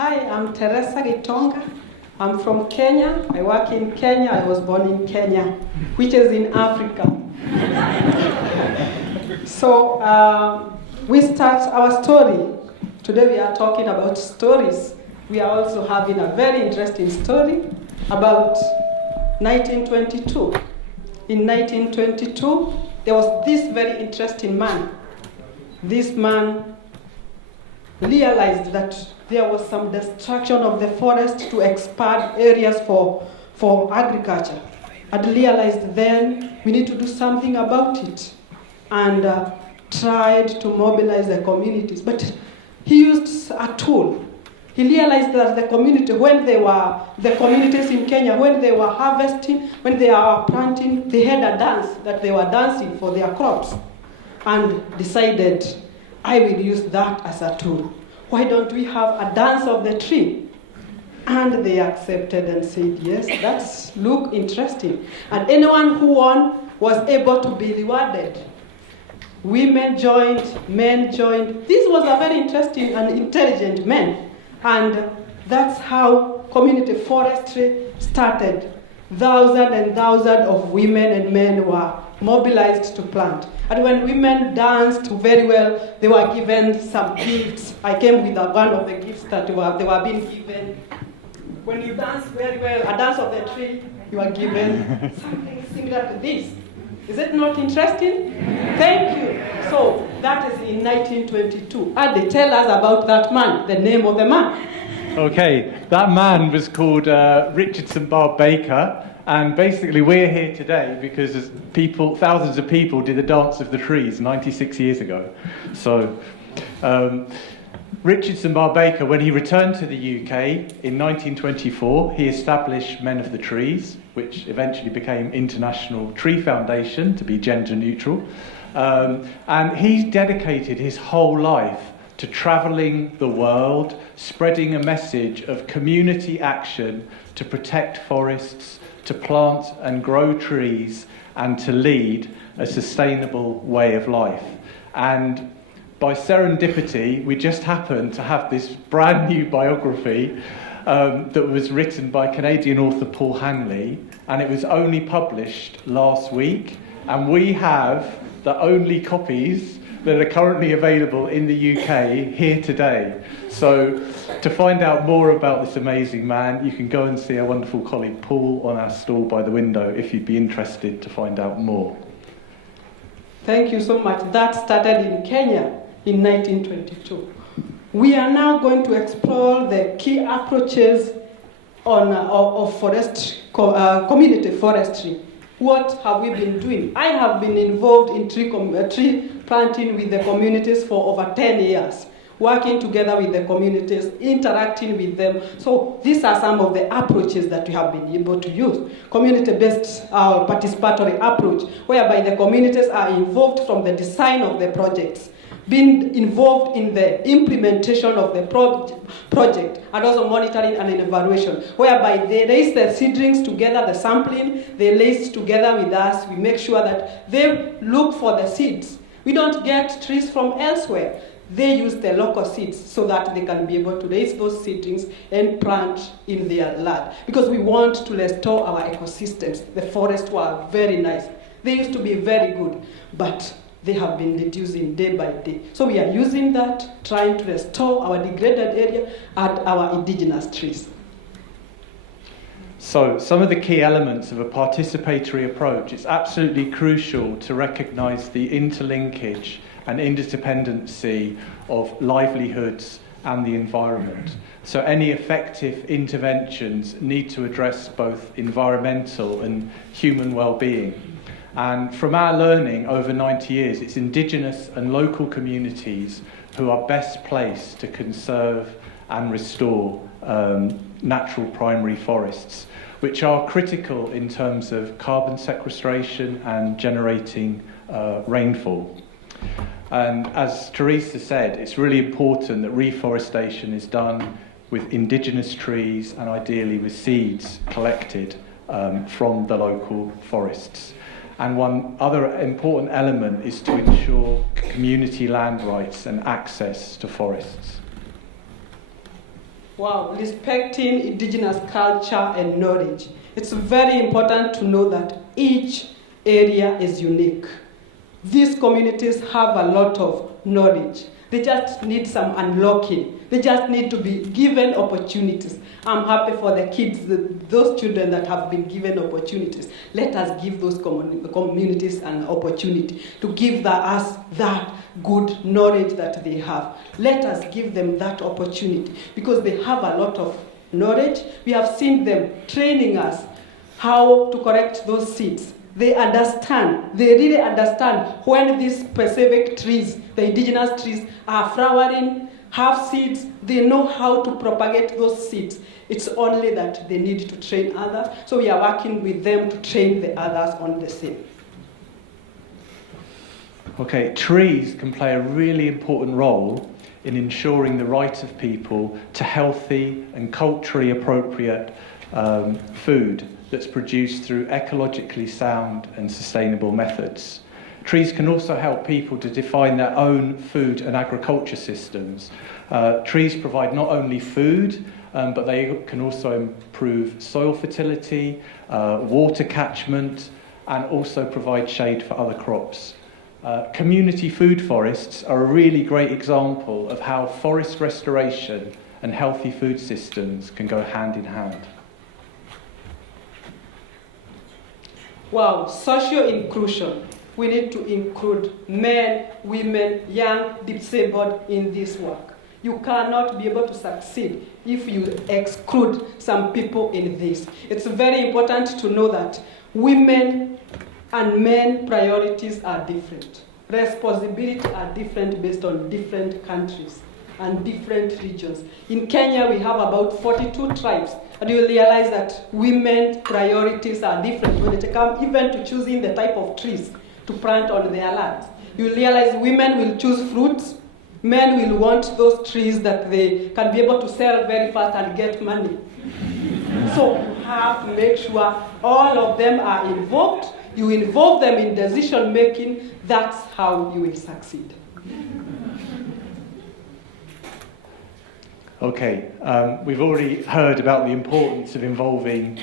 Hi, I'm Teresa Gitonga. I'm from Kenya. I work in Kenya. I was born in Kenya, which is in Africa. So we start our story. Today we are talking about stories. We are also having a very interesting story about 1922. In 1922, there was this very interesting man. This man realized that there was some destruction of the forest to expand areas for agriculture. And realized then we need to do something about it. And tried to mobilize the communities. But he used a tool. He realized that the communities in Kenya, when they were harvesting, when they were planting, they had a dance that they were dancing for their crops. And decided, I will use that as a tool. Why don't we have a dance of the tree? And they accepted and said, yes, that's look interesting. And anyone who won was able to be rewarded. Women joined, men joined. This was a very interesting and intelligent man. And that's how community forestry started. Thousands and thousands of women and men were mobilized to plant. And when women danced very well, they were given some gifts. I came with one of the gifts that they were being given. When you dance very well, a dance of the tree, you are given something similar to this. Is it not interesting? Thank you. So that is in 1922. And they tell us about that man, the name of the man. Okay, that man was called Richard St Barbe Baker. And basically we're here today because thousands of people did the Dance of the Trees 96 years ago. So Richard St Barbe Baker, when he returned to the UK in 1924, he established Men of the Trees, which eventually became International Tree Foundation, to be gender neutral. And he dedicated his whole life to travelling the world, spreading a message of community action to protect forests, to plant and grow trees, and to lead a sustainable way of life. And by serendipity, we just happened to have this brand new biography that was written by Canadian author Paul Hanley, and it was only published last week. And we have the only copies that are currently available in the UK here today. So to find out more about this amazing man, you can go and see our wonderful colleague Paul on our stall by the window if you'd be interested to find out more. Thank you so much. That started in Kenya in 1922. We are now going to explore the key approaches of community forestry. What have we been doing? I have been involved in tree planting with the communities for over 10 years, working together with the communities, interacting with them. So these are some of the approaches that we have been able to use. Community-based participatory approach, whereby the communities are involved from the design of the projects, being involved in the implementation of the project, and also monitoring and evaluation, whereby they raise the seedlings together, the sampling, they raise together with us. We make sure that they look for the seeds. We don't get trees from elsewhere. They use the local seeds so that they can be able to raise those seedlings and plant in their land. Because we want to restore our ecosystems. The forests were very nice. They used to be very good, but they have been reducing day by day. So we are using that, trying to restore our degraded area and our indigenous trees. So some of the key elements of a participatory approach, it's absolutely crucial to recognise the interlinkage and interdependency of livelihoods and the environment. So any effective interventions need to address both environmental and human well-being. And from our learning over 90 years, it's indigenous and local communities who are best placed to conserve and restore natural primary forests, which are critical in terms of carbon sequestration and generating rainfall. And as Teresa said, it's really important that reforestation is done with indigenous trees and ideally with seeds collected from the local forests. And one other important element is to ensure community land rights and access to forests. Wow, respecting indigenous culture and knowledge. It's very important to know that each area is unique. These communities have a lot of knowledge. They just need some unlocking. They just need to be given opportunities. I'm happy for the kids, those children that have been given opportunities. Let us give those communities an opportunity to give us that good knowledge that they have. Let us give them that opportunity because they have a lot of knowledge. We have seen them training us how to correct those seeds. They really understand when these specific trees, the indigenous trees, are flowering, have seeds. They know how to propagate those seeds. It's only that they need to train others. So we are working with them to train the others on the same. Okay, trees can play a really important role in ensuring the right of people to healthy and culturally appropriate food that's produced through ecologically sound and sustainable methods. Trees can also help people to define their own food and agriculture systems. Trees provide not only food, but they can also improve soil fertility, water catchment, and also provide shade for other crops. Community food forests are a really great example of how forest restoration and healthy food systems can go hand in hand. Wow, social inclusion. We need to include men, women, young, disabled in this work. You cannot be able to succeed if you exclude some people in this. It's very important to know that women and men priorities are different. Responsibilities are different based on different countries and different regions. In Kenya, we have about 42 tribes. And you realize that women's priorities are different when it comes even to choosing the type of trees to plant on their lands. You realize women will choose fruits, men will want those trees that they can be able to sell very fast and get money. So you have to make sure all of them are involved. You involve them in decision making. That's how you will succeed. Okay, we've already heard about the importance of involving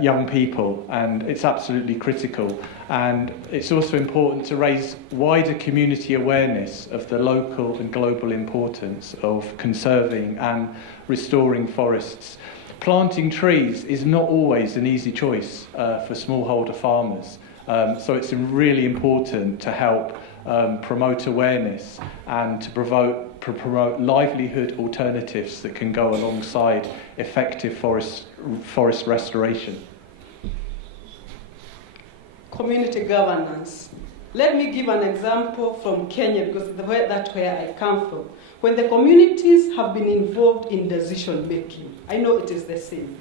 young people, and it's absolutely critical. And it's also important to raise wider community awareness of the local and global importance of conserving and restoring forests. Planting trees is not always an easy choice for smallholder farmers, so it's really important to help promote awareness and to promote livelihood alternatives that can go alongside effective forest restoration. Community governance. Let me give an example from Kenya because that's where I come from. When the communities have been involved in decision making, I know it is the same.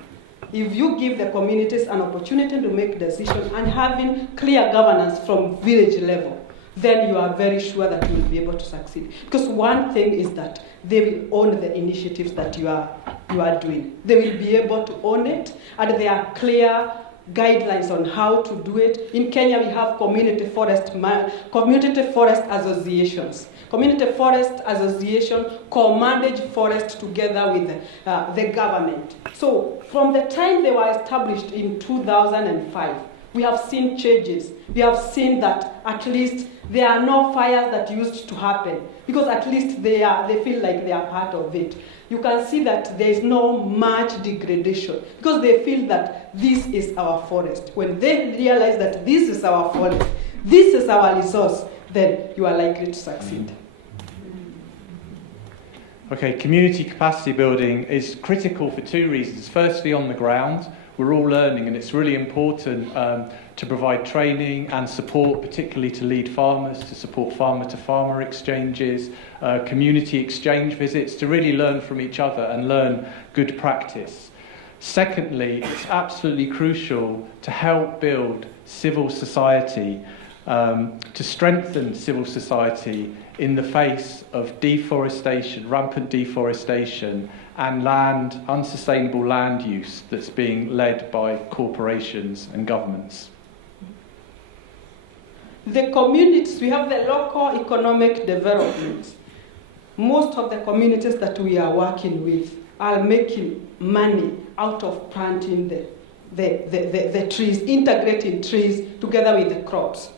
If you give the communities an opportunity to make decisions and having clear governance from village level, then you are very sure that you will be able to succeed. Because one thing is that they will own the initiatives that you are doing. They will be able to own it, and there are clear guidelines on how to do it. In Kenya, we have community forest associations. Community forest association co-manage forest together with the government. So from the time they were established in 2005, we have seen changes. We have seen that at least there are no fires that used to happen because at least they feel like they are part of it. You can see that there is no much degradation because they feel that this is our forest. When they realize that this is our forest, this is our resource, then you are likely to succeed. Okay, community capacity building is critical for two reasons. Firstly, on the ground, we're all learning, and it's really important to provide training and support, particularly to lead farmers, to support farmer-to-farmer exchanges, community exchange visits, to really learn from each other and learn good practice. Secondly, it's absolutely crucial to help build civil society, to strengthen civil society in the face of deforestation, rampant deforestation, and unsustainable land use that's being led by corporations and governments. The communities, we have the local economic development. Most of the communities that we are working with are making money out of planting the trees, integrating trees together with the crops.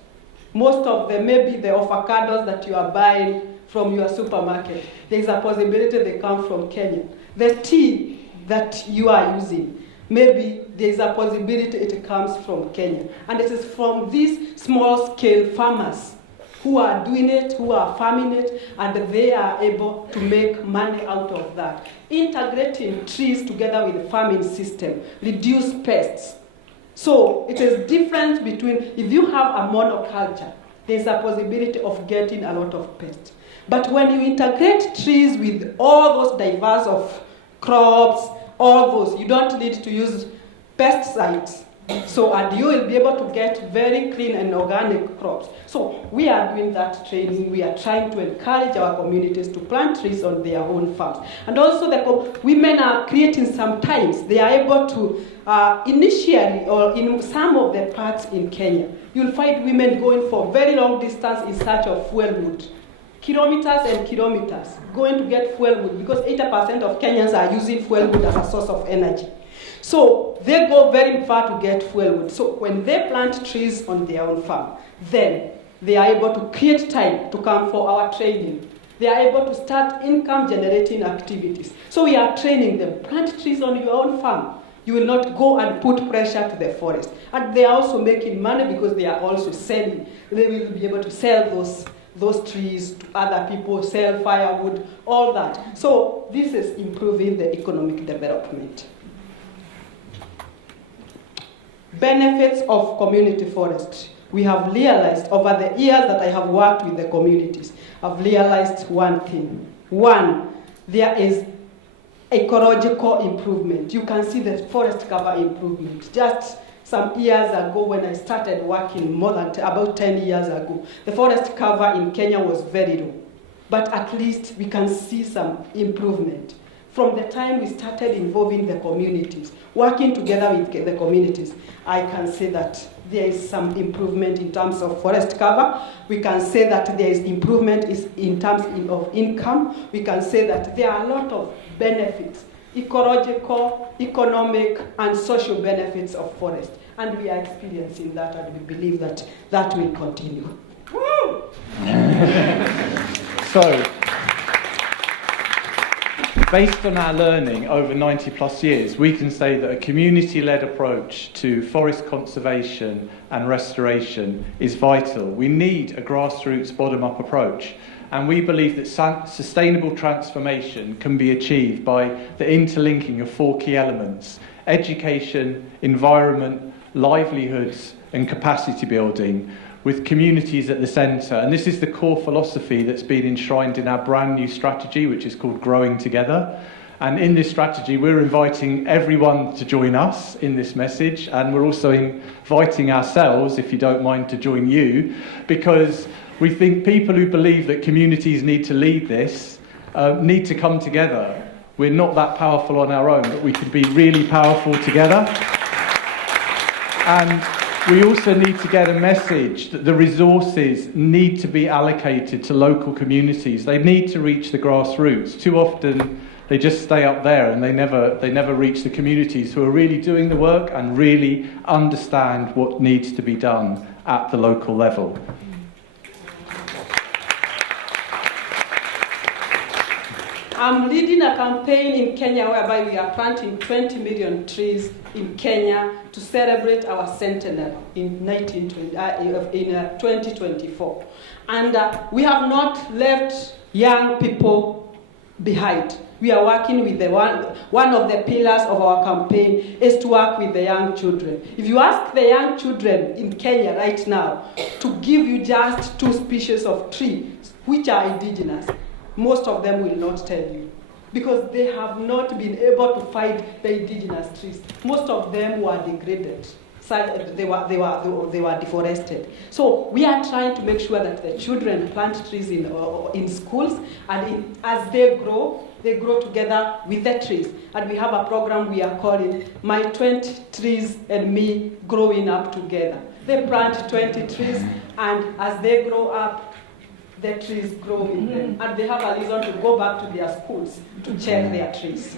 Most of them, maybe the avocados that you are buying from your supermarket, there's a possibility they come from Kenya. The tea that you are using, maybe there's a possibility it comes from Kenya. And it is from these small-scale farmers who are doing it, who are farming it, and they are able to make money out of that. Integrating trees together with the farming system reduce pests. So it is different between, if you have a monoculture, there's a possibility of getting a lot of pests. But when you integrate trees with all those diverse of crops, all those, you don't need to use pesticides. So, and you will be able to get very clean and organic crops. So we are doing that training. We are trying to encourage our communities to plant trees on their own farms. And also the women are creating sometimes, they are able to, initially or in some of the parts in Kenya, you'll find women going for very long distance in search of fuel wood. Kilometers and kilometers going to get fuel wood because 80% of Kenyans are using fuel wood as a source of energy. So they go very far to get fuel wood. So when they plant trees on their own farm, then they are able to create time to come for our training. They are able to start income generating activities. So we are training them. Plant trees on your own farm. You will not go and put pressure to the forest. And they are also making money because they are also selling. They will be able to sell those trees to other people, sell firewood, all that. So this is improving the economic development. Benefits of community forestry. We have realized over the years that I have worked with the communities, I've realized one thing. One, there is ecological improvement. You can see the forest cover improvement. Just some years ago when I started working, more than about 10 years ago, the forest cover in Kenya was very low. But at least we can see some improvement. From the time we started involving the communities, working together with the communities, I can say that there is some improvement in terms of forest cover. We can say that there is improvement in terms of income. We can say that there are a lot of benefits, ecological, economic, and social benefits of forest. And we are experiencing that, and we believe that that will continue. Woo! So, based on our learning over 90 plus years, we can say that a community-led approach to forest conservation and restoration is vital. We need a grassroots bottom-up approach, and we believe that sustainable transformation can be achieved by the interlinking of 4 key elements: education, environment, livelihoods, and capacity building, with communities at the centre. And this is the core philosophy that's been enshrined in our brand new strategy, which is called Growing Together. And in this strategy, we're inviting everyone to join us in this message, and we're also inviting ourselves, if you don't mind, to join you, because we think people who believe that communities need to lead this need to come together. We're not that powerful on our own, but we can be really powerful together. And we also need to get a message that the resources need to be allocated to local communities. They need to reach the grassroots. Too often they just stay up there and they never reach the communities who are really doing the work and really understand what needs to be done at the local level. I'm leading a campaign in Kenya whereby we are planting 20 million trees in Kenya to celebrate our centenary in 2024. And we have not left young people behind. We are working with one of the pillars of our campaign is to work with the young children. If you ask the young children in Kenya right now to give you just 2 species of trees which are indigenous, most of them will not tell you, because they have not been able to find the indigenous trees. Most of them were degraded. They were deforested. So we are trying to make sure that the children plant trees in schools, and as they grow together with the trees. And we have a program we are calling My 20 Trees and Me Growing Up Together. They plant 20 trees, and as they grow up, the trees grow in them, and they have a reason to go back to their schools to check their trees.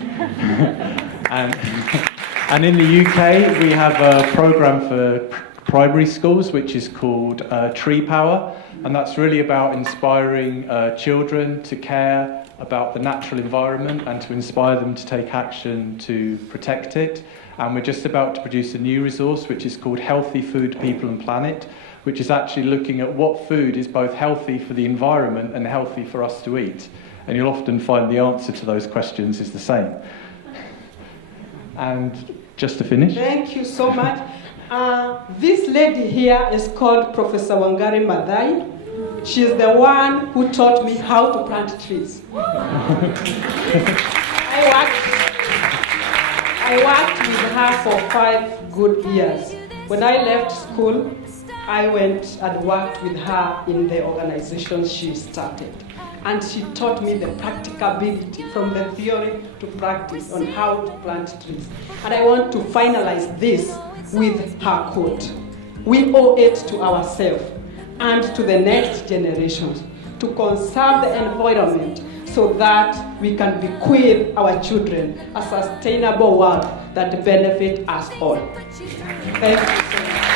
And in the UK, we have a programme for primary schools which is called Tree Power, and that's really about inspiring children to care about the natural environment and to inspire them to take action to protect it. And we're just about to produce a new resource which is called Healthy Food, People and Planet, which is actually looking at what food is both healthy for the environment and healthy for us to eat. And you'll often find the answer to those questions is the same. And just to finish. Thank you so much. This lady here is called Professor Wangari Maathai. She's the one who taught me how to plant trees. I worked with her for 5 good years. When I left school, I went and worked with her in the organization she started. And she taught me the practicability from the theory to practice on how to plant trees. And I want to finalize this with her quote. We owe it to ourselves and to the next generations to conserve the environment so that we can bequeath our children a sustainable world that benefits us all. Thank you so much.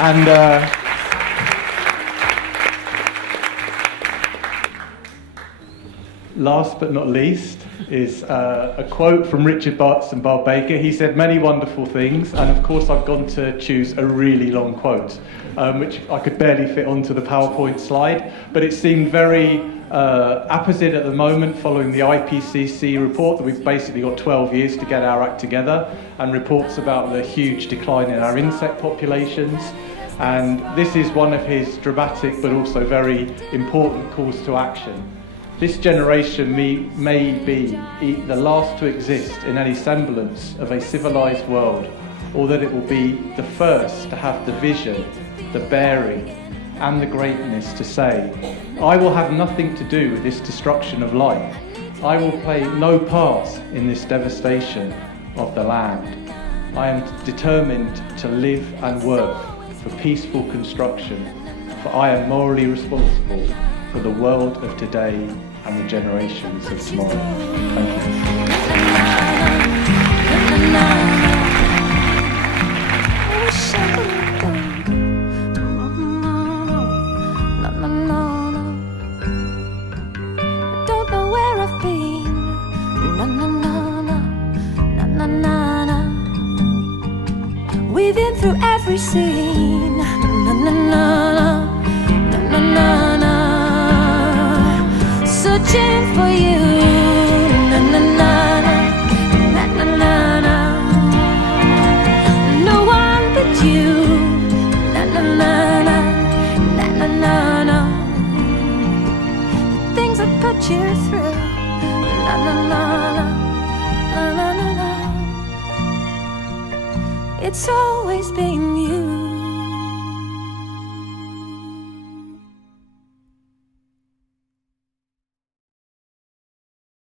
And last but not least is a quote from Richard St Barbe Baker. He said many wonderful things, and of course I've gone to choose a really long quote, which I could barely fit onto the PowerPoint slide, but it seemed very apposite at the moment following the IPCC report that we've basically got 12 years to get our act together, and reports about the huge decline in our insect populations. And this is one of his dramatic but also very important calls to action. This generation may be the last to exist in any semblance of a civilized world, or that it will be the first to have the vision, the bearing, and the greatness to say, I will have nothing to do with this destruction of life. I will play no part in this devastation of the land. I am determined to live and work for peaceful construction, for I am morally responsible for the world of today and the generations of tomorrow. Thank you. Don't know where I've been. We've been through every scene. Searching for you. No one but you. The things I put you through. It's always been you.